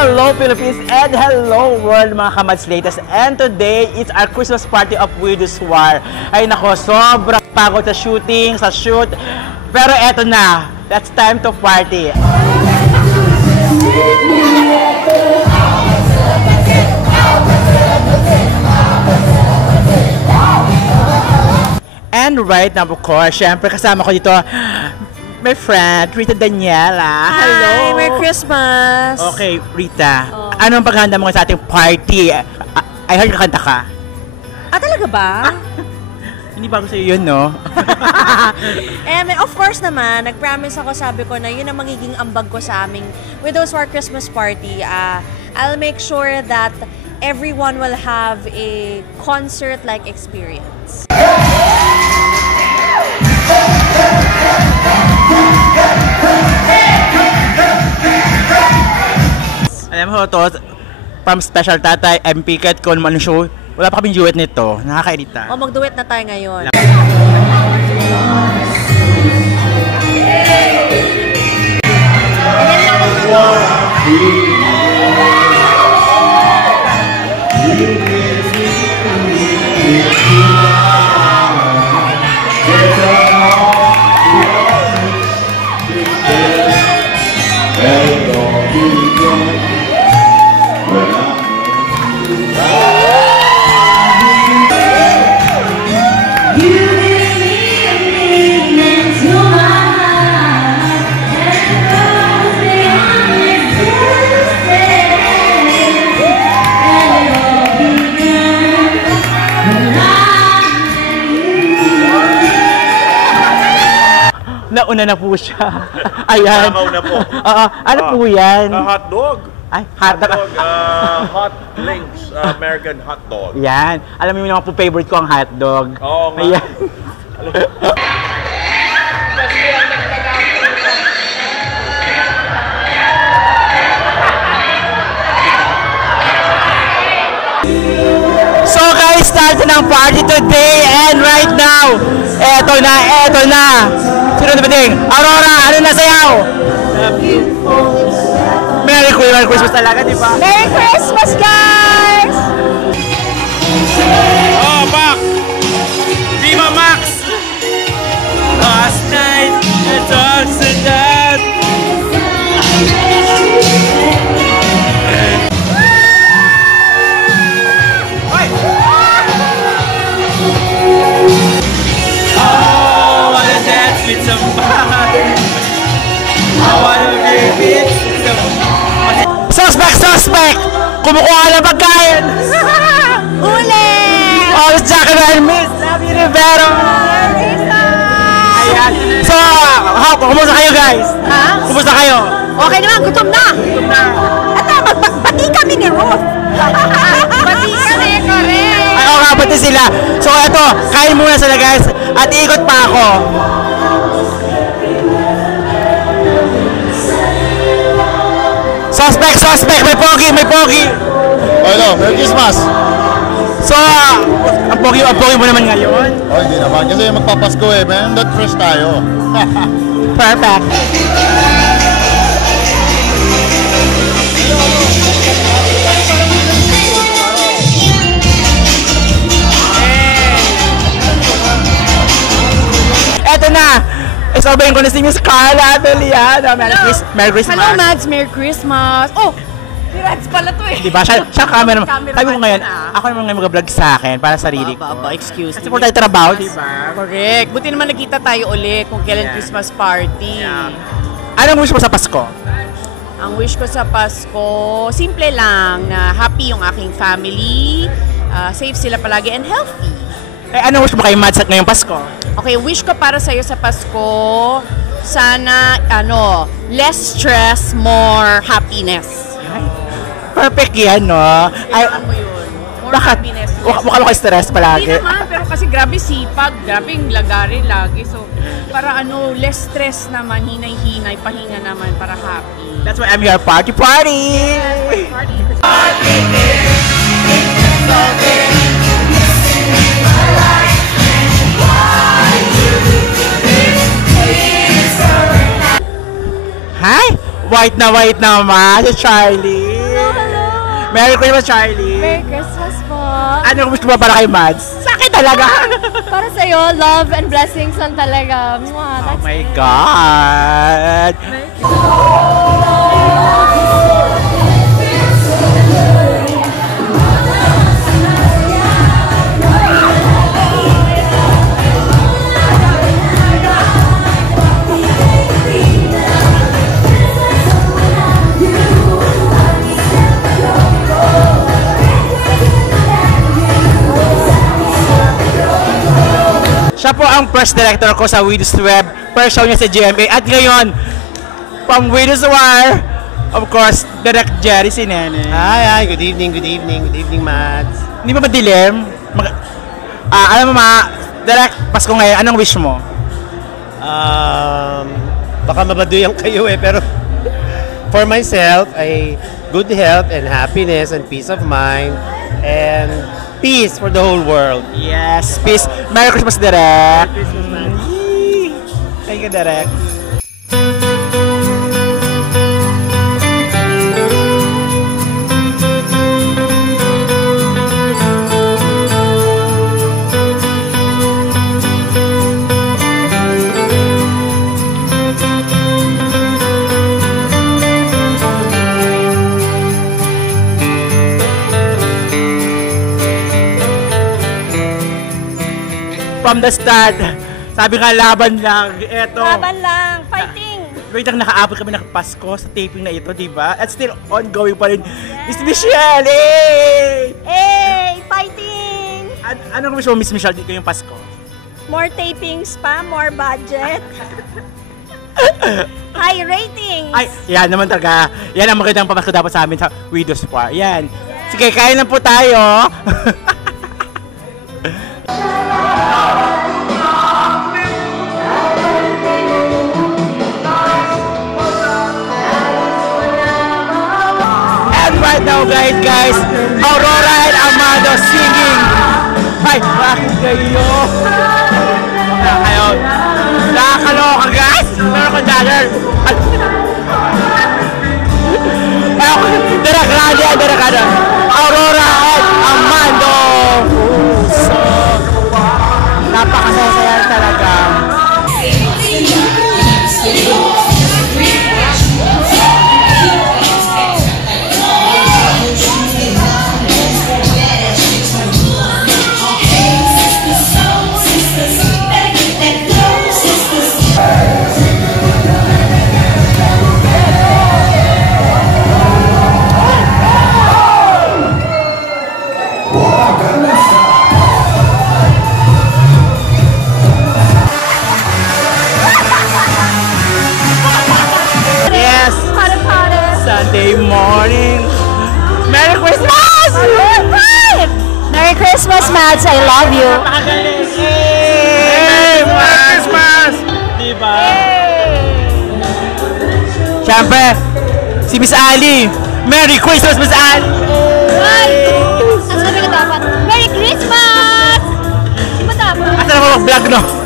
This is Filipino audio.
Hello Philippines and hello world mga kamads latest. And today it's our Christmas party of Widow Swar. Ay nako, sobrang pagod sa shooting, sa shoot. Pero eto na, that's time to party. And right now, of course, syempre kasama ko dito my friend, Rita Daniela. Hello! Hi! Merry Christmas! Okay, Rita. Anong paghahanda mo sa ating party? I heard kakanta ka. Talaga ba? Hindi bago sa'yo yun, no? Of course naman, nag-promise ako, sabi ko na yun ang magiging ambag ko sa aming Widow Swar Christmas party. I'll make sure that everyone will have a concert-like experience. Alam mo to, from Special Tatay, MP Kat, kung ano show, wala pa kaming duet nito. Nakakairita. Mag-duet na tayo ngayon. Nauna na po siya. Ayan. Nauna po. Ano po yan? Hotdog. Ay, hotdog. Hot links. American hotdog. Yan. Alam mo yung mga po favorite ko ang hotdog. Oo nga. Ayan. So guys, start na ng party today and right now, eto na. Sino na bating? Aurora, ano na sayaw? Merry Christmas talaga, di ba? Merry Christmas, guys! Oh, Max! Viva Max! Last night, the dogs are dead. Oh, wanna dance with somebody. I wanna give it to somebody. Suspect! Kumukuha ng pagkain! Uli! Oh, Miss Jacqueline, Miss Lavi Rivero! Ayan. So, kumusta kayo guys? Ha? Kumusta kayo? Okay naman, gutom na! Ito, magbati kami ni Ruth! Bati kami, correct! Ay, okay, pati sila. So, eto, kain muna sila guys. At ikot pa ako. Suspect! May pogi! Hello, Merry Christmas! So, ang pogi mo naman ngayon. Oh, hindi naman. Kasi magpapasko eh. Man, not fresh tayo. Perfect. Eto na! Isabayin ko na si Miss Carla Adeliana. Merry Christmas. Hello, Mads! Merry Christmas! Oh! Si Mads pala to eh. Diba? Siya camera. Sabi mo ngayon, ka na. ako naman ngayon mag-vlog sa akin para sarili ko. Excuse Kasi me. po tayo trabaho, diba? Correct. Buti naman nakita tayo ulit kung kailan Christmas party. Anong wish mo sa Pasko? Ang wish ko sa Pasko, simple lang na happy yung aking family, safe sila palagi and healthy. Anong wish mo kay Mads at ngayong Pasko? Okay, wish ko para sa'yo sa Pasko, sana, less stress, more happiness. Perfect yan, no? Kailangan mo yun. More Bakit? happiness. Mukha mo kayo stress palagi. Hindi naman, pero kasi grabe sipag, grabe yung lagari lagi. So, para less stress naman, hinay-hinay, pahinga naman para happy. That's why I'm your party! Hi! White na white naman si Charlie. Merry Christmas, Charlie! Merry Christmas po. Ano gusto mo para kay Mads? Sa akin talaga! Para sa'yo, love and blessings lang talaga. Mwah, Oh that's my it. God! Siya po ang first director ko sa Widows Web. First show niya sa GMA. At ngayon, from Widows War, of course, Direct Jerry si Nene. Hi, good evening, Mads. Hindi ba madilim? Alam mo Direct, Pasko ngayon, anong wish mo? Baka mabaduyan kayo pero for myself, ay good health and happiness and peace of mind and peace for the whole world. Yes, peace. Merry Christmas, Direct. Merry Christmas, man. Thank you, Direct. From the start, sabi nga laban lang. Eto. Laban lang, fighting! Wait lang, nakaabot kami ng Pasko sa taping na ito, di ba? At still ongoing pa rin. Miss Michelle! Hey! Hey, fighting! Anong gusto mo, Miss Michelle, dito yung Pasko? More tapings pa, more budget. High ratings! Ay, yan naman talaga. Yan ang magandang pamasko dapat sa amin sa Widows War. Yan. Sige, kain lang po tayo. And right now, guys, Aurora and Amado singing. Ay, bakit kayo? Ayun. Nakakaloka, guys. Meron ko dagger. Direct. Aurora and Amado. So, napakasaya talaga. Yes! Sunday morning. Merry Christmas! Merry Christmas, Mads. I love you. Napakagaling! Hey! Merry Christmas! Diba? Siyempre, si Miss Ali. Merry Christmas, Miss Ali! Ay! Ang sabi ko dapat, Merry Christmas! Di ba dapat? Asa na mo mag-vlog, no?